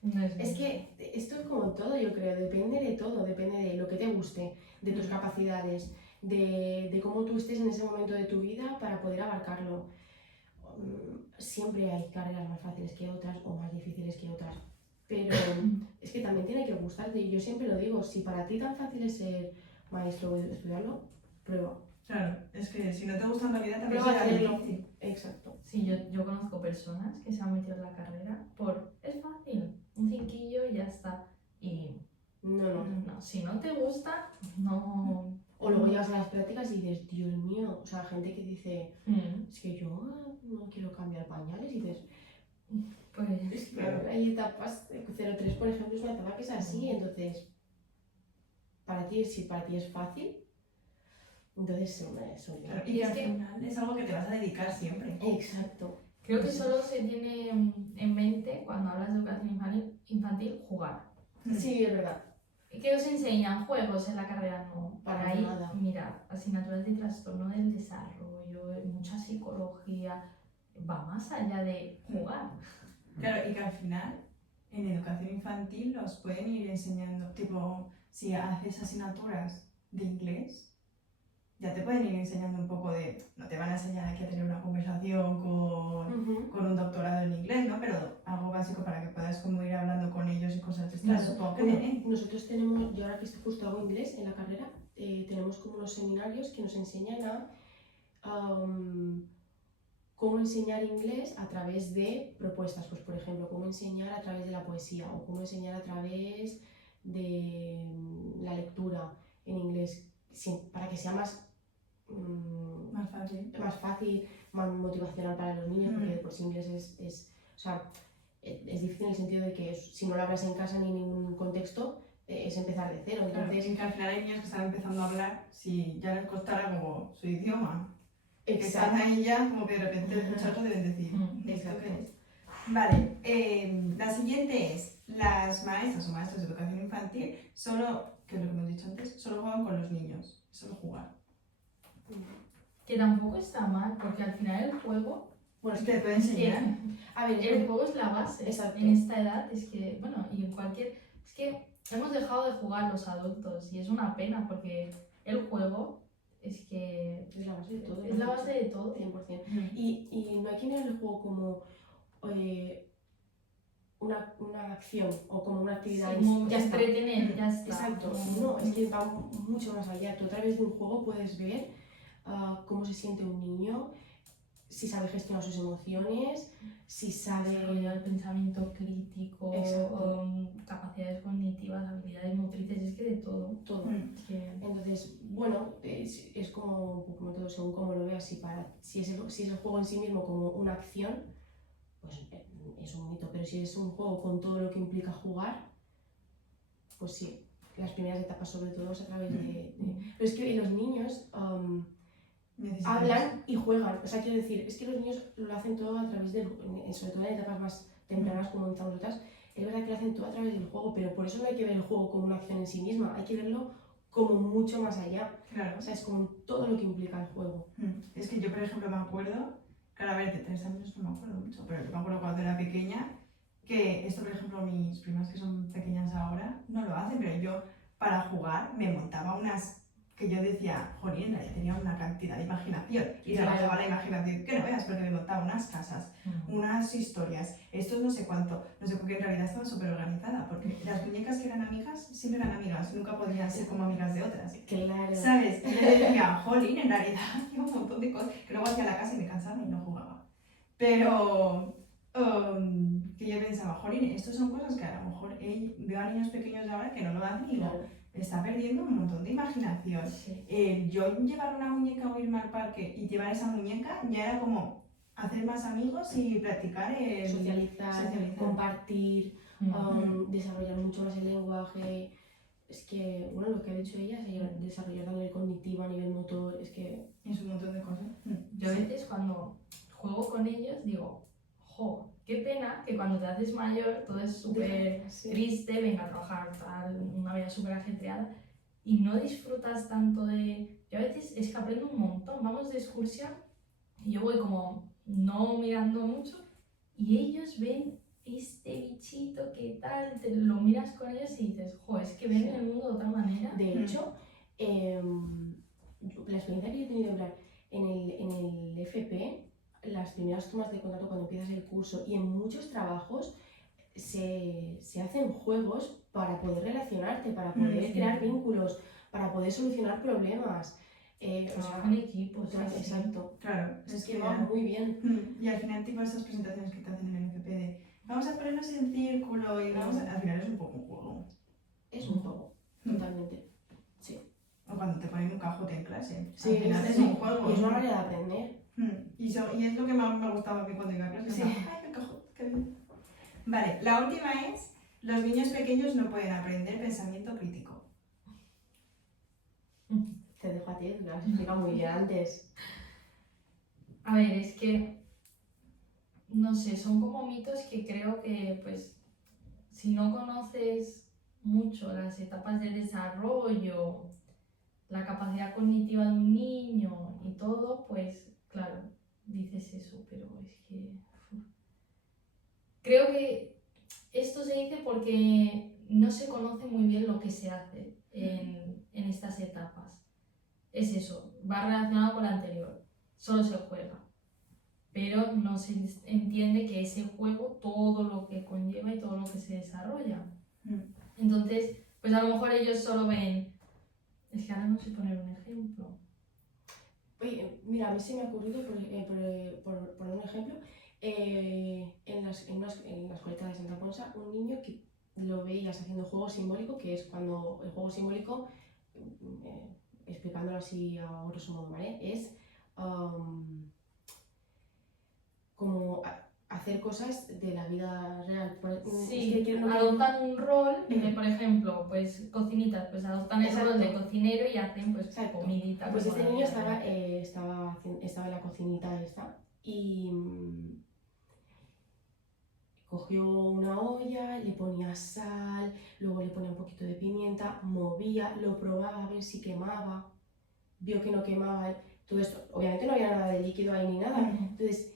No es Es que esto es como todo, yo creo, depende de todo, depende de lo que te guste, de tus capacidades, de cómo tú estés en ese momento de tu vida para poder abarcarlo. Siempre hay carreras más fáciles que otras o más difíciles que otras, pero es que también tiene que gustarte. Y yo siempre lo digo, si para ti tan fácil es ser maestro o estudiarlo, prueba. Claro, es que si no te gusta en realidad también Prueba a será hacerlo. difícil. Exacto. Sí, yo conozco personas que se han metido en la carrera es fácil, un cinquillo y ya está. Y No. si no te gusta, no. O luego llegas a las prácticas y dices, Dios mío, o sea, gente que dice, es que yo no quiero cambiar pañales y dices, Pues es que hay etapas, 0,3 por ejemplo es una etapa que es así, entonces, si para ti es fácil, entonces son Claro, Y y que es al que- final es algo que te vas a dedicar siempre. Exacto. creo que solo se tiene en mente cuando hablas de educación infantil jugar. Sí, es verdad. ¿Qué os enseñan? Juegos en la carrera, no. Para ahí, nada. mirad, asignaturas de trastorno del desarrollo, mucha psicología, va más allá de jugar. Claro, y que al final en educación infantil los pueden ir enseñando, tipo, si haces asignaturas de inglés, ya te pueden ir enseñando un poco de, no te van a enseñar aquí a tener una conversación con un doctorado en inglés, ¿no? Pero algo básico para que puedas como ir hablando con ellos y cosas de estas, Claro. supongo que Bueno, tienen. nosotros tenemos, yo ahora que justo hago inglés en la carrera, tenemos como unos seminarios que nos enseñan a cómo enseñar inglés a través de propuestas, pues por ejemplo, cómo enseñar a través de la poesía o cómo enseñar a través de la lectura en inglés, para que sea más Más fácil. más motivacional para los niños, porque pues inglés o sea, es difícil en el sentido de que si no lo hablas en casa ni en ningún contexto, es empezar de cero. Claro, Entonces, y que al final hay niños que están empezando a hablar, si ya les costara como su idioma, que están ahí ya, como que de repente escucharlo deben decir, ¿esto qué es? Vale, la siguiente es, las maestras o maestros de educación infantil solo, que es lo que hemos dicho antes, solo juegan con los niños, solo jugar. Que tampoco está mal, porque al final el juego, bueno, Te puede enseñar. a ver, el juego es la base. Exacto. En esta edad es que, bueno, y en cualquier... Es que hemos dejado de jugar los adultos y es una pena porque el juego es que es la base de todo. es la base de todo. 100%. Y no hay que mirar el juego como una acción o como una actividad. Como ya está. entretener, ya está. Exacto, no, es que va mucho más allá. Tú a través de un juego puedes ver cómo se siente un niño, si sabe gestionar sus emociones, si sabe... Desarrollar el pensamiento crítico, Exacto. Capacidades cognitivas, habilidades motrices, es que de todo. todo. Es que... Entonces, bueno, es como todo según cómo lo veas. Si es el juego en sí mismo como una acción, pues es un mito. Pero si es un juego con todo lo que implica jugar, pues sí. Las primeras etapas sobre todo es a través de... Pero es que los niños hablan y juegan. O sea, quiero decir, es que los niños lo hacen todo a través del, sobre todo en etapas más tempranas como en nosotras, es verdad que lo hacen todo a través del juego, pero por eso no hay que ver el juego como una acción en sí misma, hay que verlo como mucho más allá. Claro. O sea, es como todo lo que implica el juego. Es que yo, por ejemplo, me acuerdo, claro, a ver, de 3 años no me acuerdo mucho, pero yo me acuerdo cuando era pequeña, que esto, por ejemplo, mis primas que son pequeñas ahora no lo hacen, pero yo para jugar me montaba unas que yo decía, jolín, en realidad tenía una cantidad de imaginación y se bajaba la imaginación que no veas, porque me montaba unas casas, unas historias, esto no sé cuánto, no sé, porque en realidad estaba súper organizada, porque las muñecas que eran amigas siempre eran amigas, nunca podían ser como amigas de otras. Claro. ¿Sabes? Y yo decía, jolín, en realidad hacía un montón de cosas, que luego hacía la casa y me cansaba y no jugaba. Pero que yo pensaba, jolín, estas son cosas que a lo mejor veo a niños pequeños de ahora que no lo hacen y digo, está perdiendo un montón de imaginación. Sí. Yo llevar una muñeca o irme al parque y llevar esa muñeca ya era como hacer más amigos y practicar el socializar, compartir, desarrollar mucho más el lenguaje. Es que, bueno, lo que ha dicho ella es desarrollar a nivel cognitivo, a nivel motor, es que es un montón de cosas. Yo a veces cuando juego con ellos digo, jo, qué pena que cuando te haces mayor todo es súper triste, venga a trabajar, tal, una vida súper ajetreada y no disfrutas tanto de... Yo a veces es que aprendo un montón, vamos de excursión y yo voy como no mirando mucho y ellos ven este bichito que tal, te lo miras con ellos y dices, jo, es que ven el mundo de otra manera. De hecho, la experiencia que yo he tenido en el FP, las primeras tomas de contacto cuando empiezas el curso y en muchos trabajos se hacen juegos para poder relacionarte, para poder crear vínculos, para poder solucionar problemas. Trabajar en equipo, exacto. Claro, es que va muy bien. Y al final, tipo esas presentaciones que te hacen en el FP de vamos a ponernos en círculo y vamos a... Al final es un poco un juego. Es un juego, totalmente. Sí. O cuando te ponen un cajote en clase. Sí, al final es un juego. Y es una manera de aprender. Y es lo que más me gustaba a mí cuando iba a clase. Sí. Ay, el cajote, qué bien. Vale, la última es, los niños pequeños no pueden aprender pensamiento crítico. Te dejo a ti, lo has explicado muy bien antes. A ver, es que, no sé, son como mitos que creo que, pues, si no conoces mucho las etapas de desarrollo, la capacidad cognitiva de un niño y todo, pues, claro, dices eso, pero es que... Creo que esto se dice porque no se conoce muy bien lo que se hace en estas etapas. Es eso, va relacionado con lo anterior, solo se juega, pero no se entiende que ese juego, todo lo que conlleva y todo lo que se desarrolla. Entonces, pues a lo mejor ellos solo ven, es que ahora no sé poner un ejemplo. Oye, mira, a mí se me ha ocurrido, por un ejemplo, en la escuelita de Santa Ponsa, un niño que lo veías haciendo juego simbólico, que es cuando el juego simbólico, explicándolo así a grosso modo, ¿vale? Es como hacer cosas de la vida real. Sí, es que adoptan un rol, por ejemplo, pues cocinitas, pues adoptan el rol de cocinero y hacen pues comidita. Pues este niño estaba en la cocinita esta y cogió una olla, le ponía sal, luego le ponía un poquito de pimienta, movía, lo probaba a ver si quemaba, vio que no quemaba, todo esto, obviamente no había nada de líquido ahí ni nada, entonces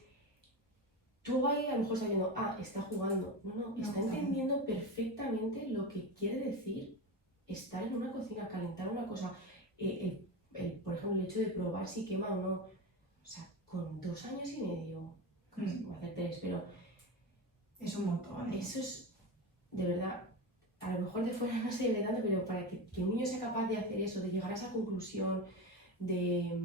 tú ahí a lo mejor sabiendo, está jugando, no, está entendiendo perfectamente lo que quiere decir estar en una cocina, calentar una cosa, por ejemplo el hecho de probar si quema o no, o sea, con 2 años y medio, voy a hacer 3, pero es un montón. Eso es, de verdad, a lo mejor de fuera no se ve tanto, pero para que un niño sea capaz de hacer eso, de llegar a esa conclusión, de...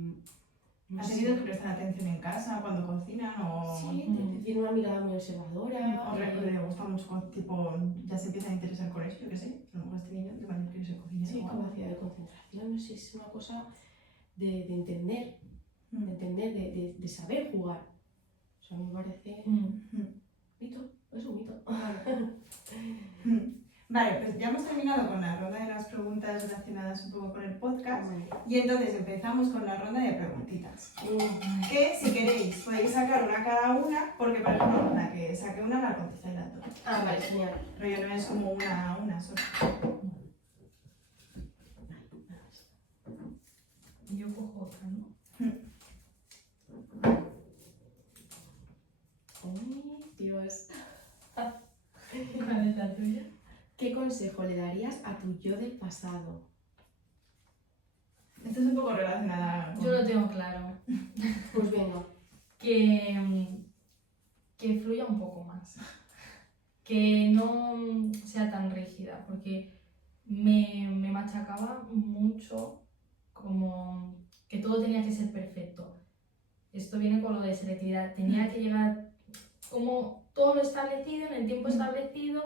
¿Has tenido que prestar atención en casa cuando cocinan o...? Sí, tiene una mirada muy observadora. O le gusta mucho, tipo, ya se empieza a interesar con eso, yo qué sé. A lo mejor este niño de mayor quiere ser cocinero. Sí, capacidad de concentración, no sé, es una cosa de entender, de saber jugar. O sea, me parece... Mito, es un mito. Vale, pues ya hemos terminado con la ronda de las preguntas relacionadas un poco con el podcast. Vale. Y entonces empezamos con la ronda de preguntitas. Que si queréis podéis sacar una cada una, porque por ejemplo la que saque una la contestáis las dos. Ah, vale, genial. Rollo no es como una sola. Y yo cojo otra, ¿no? Uy, Dios. ¿Cuál es la tuya? ¿Qué consejo le darías a tu yo del pasado? Esto es un poco relacionada con... Yo lo tengo claro. Pues venga. Que fluya un poco más. Que no sea tan rígida, porque me machacaba mucho como que todo tenía que ser perfecto. Esto viene con lo de selectividad. Tenía que llegar como todo lo establecido, en el tiempo establecido,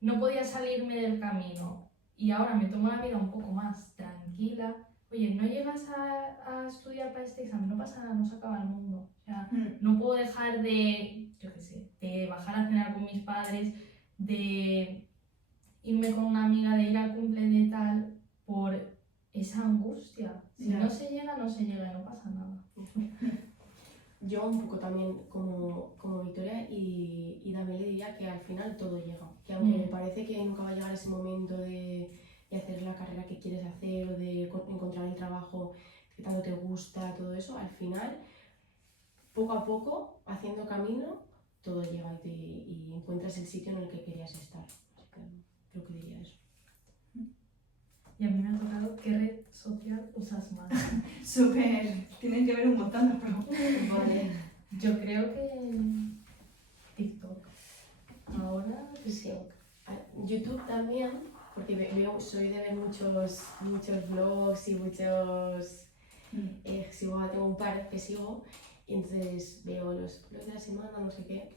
no podía salirme del camino. Y ahora me tomo la vida un poco más tranquila. Oye, no llegas a estudiar para este examen, no pasa nada, no se acaba el mundo. O sea, no puedo dejar de, yo qué sé, de bajar a cenar con mis padres, de irme con una amiga, de ir al cumple de tal, por esa angustia. Si Ya. no se llega, no se llega y no pasa nada. Yo un poco también como Victoria y también le diría que al final todo llega. Que aunque me parece que nunca va a llegar ese momento de hacer la carrera que quieres hacer o de encontrar el trabajo que tanto te gusta, todo eso, al final, poco a poco, haciendo camino, todo llega y encuentras el sitio en el que querías estar. Así que creo que diría eso. Y a mí me ha tocado qué red social usas más. Súper... Tienen que ver un montón de preguntas. Vale. Yo creo que TikTok. Ahora Sí. TikTok. YouTube también, porque soy de ver muchos vlogs y muchos... tengo un par que sigo y entonces veo los vlogs de la semana, no sé qué,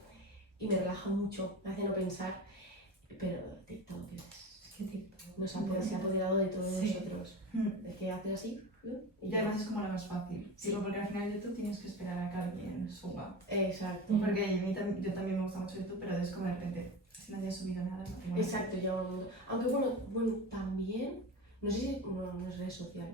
y me relaja mucho, me hace no pensar, pero TikTok Es que TikTok. se ha apoderado de todos Sí. nosotros. Es que haces así Y además es como la más fácil. Sí. Digo, porque al final YouTube tienes que esperar a que alguien suba. Exacto. Porque a mí yo también me gusta mucho YouTube, pero es como de repente, si nadie ha subido nada, no tengo nada. Exacto, llega un momento. Aunque bueno, también, no sé si no es red social.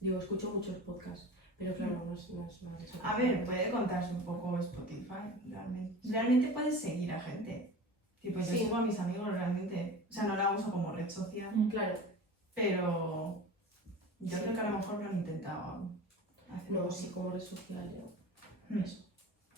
Digo, escucho muchos podcasts, pero claro, no es una red social. A ver, puede contarse un poco Spotify, realmente. Realmente puedes seguir a gente. Tipo, yo Sí. sigo a mis amigos realmente. O sea, no la uso como red social, Claro, pero yo Sí. creo que a lo mejor lo han intentado hacer. no, un sí, poco. como red social yo. Mm. Eso.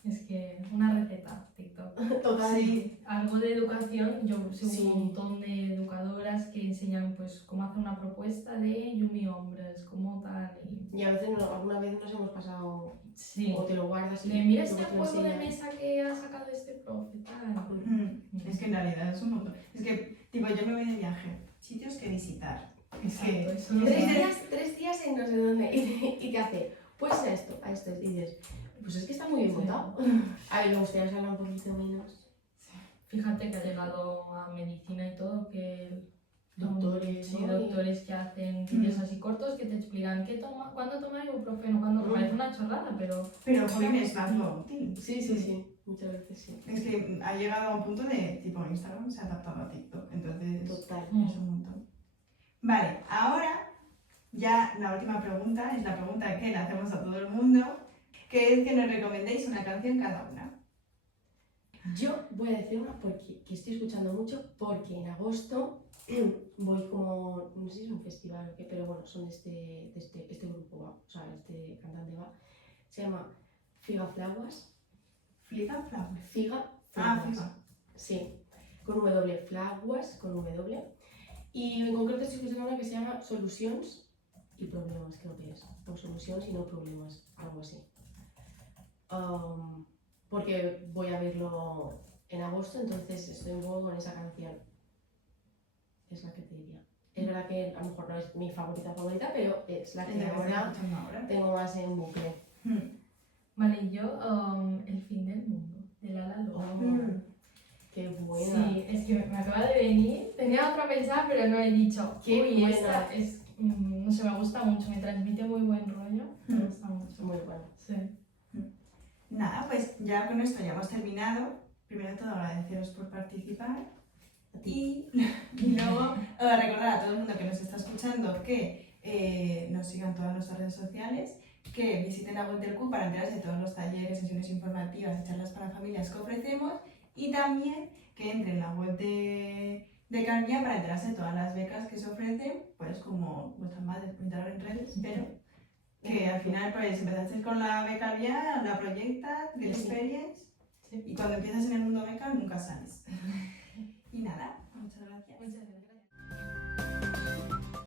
Es que una receta, TikTok. Total. Sí, Algo de educación, yo sigo Sí. un montón de educadoras que enseñan pues cómo hacer una propuesta de Yumi Hombres, cómo tal Y a veces alguna vez nos hemos pasado, sí. o te lo guardas y De mira luego este te lo juego de enseñan. mesa que ha sacado este profe, tal. Es que en realidad es un montón. Es que, tipo, yo me voy de viaje, sitios que visitar. Es que... Exacto, eso no Tres se días, 3 días en no sé dónde y te hace, pues a esto, y dices, pues es que está muy bien Sí. montado. A ver, me gustaría saber un poquito menos. Fíjate que ha llegado a medicina y todo, que Doctores, sí, ¿no? doctores que hacen vídeos así cortos que te explican cuándo tomar ibuprofeno, cuándo parece una chorrada, pero Pero, jolín, es algo útil. Sí, muchas veces sí. Es que ha llegado a un punto de, tipo, Instagram se ha adaptado a TikTok, entonces Total. es un montón. Vale, ahora ya la última pregunta es la pregunta que le hacemos a todo el mundo, que es que nos recomendéis una canción cada una. Yo voy a decir una que estoy escuchando mucho porque en agosto voy como, no sé si es un festival o qué, pero bueno, son este grupo, va, o sea, este cantante va, se llama Figa Flaguas. Flipa, flauta. Figa Ah, Flaguas. Figa. Sí, con W, Flaguas, con W. Y en concreto estoy escuchando una que se llama Solutions y Problemas, creo que es. O Solutions y no Problemas, algo así. Porque voy a verlo en agosto, entonces estoy un poco con esa canción. Es la que te diría. Es verdad que a lo mejor no es mi favorita, pero es la Es que la que estoy ahora escuchando ahora. tengo más en bucle. Vale, y yo El fin del mundo, de Lala Lola. Qué buena. Sí, es que me acaba de venir. Tenía otra pensada, pero no he dicho. Qué Uy, buena. esta es, no sé, me gusta mucho, me transmite muy buen rollo. Me gusta mucho. Muy buena. Sí. Nada, pues ya con esto ya hemos terminado. Primero de todo agradeceros por participar Y luego recordar a todo el mundo que nos está escuchando que nos sigan todas nuestras redes sociales, que visiten la web del CUC para enterarse de todos los talleres, sesiones informativas y charlas para familias que ofrecemos, y también que entren en la web de Carvia para enterarse de todas las becas que se ofrecen, pues como vuestras madres comentaron en redes, pero que al final pues empezasteis con la beca Carvia, la Projecta, the Sí. Experience, Sí. y cuando empiezas en el mundo beca nunca